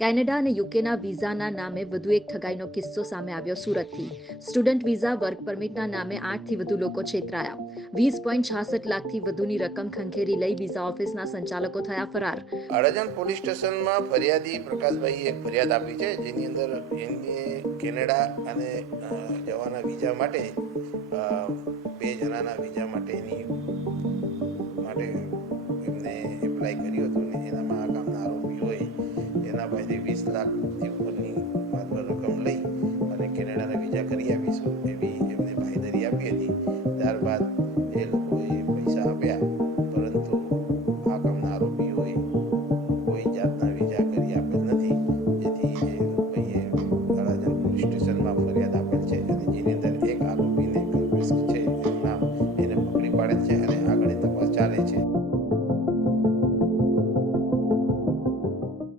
Canada અને યુકેના વિઝાના નામે વધુ એક ઠગાઈનો કિસ્સો સામે આવ્યો સુરતથી. સ્ટુડન્ટ વિઝા વર્ક પરમિટના નામે 8થી વધુ લોકો છેતરાયા. 20.66 લાખથી વધુની રકમ ખંખેરી લઈ વિઝા ઓફિસના સંચાલકો થયા ફરાર. અડાજણ પોલીસ સ્ટેશનમાં ફરિયાદી પ્રકાશભાઈ એક ફરિયાદ આપી છે, જેની અંદર એમની કેનેડા અને જવાના વિઝા માટે 2 જણાના વિઝા માટે એમને એપ્લાય કર્યું હતું ને એનામાં આ કામના આરોપી હોય એના પાસેથી 20 લાખથી